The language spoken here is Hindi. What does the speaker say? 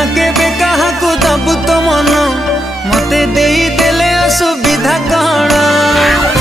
ना केबे काहाकू दबु तो मन मते देई देले असुविधा कण।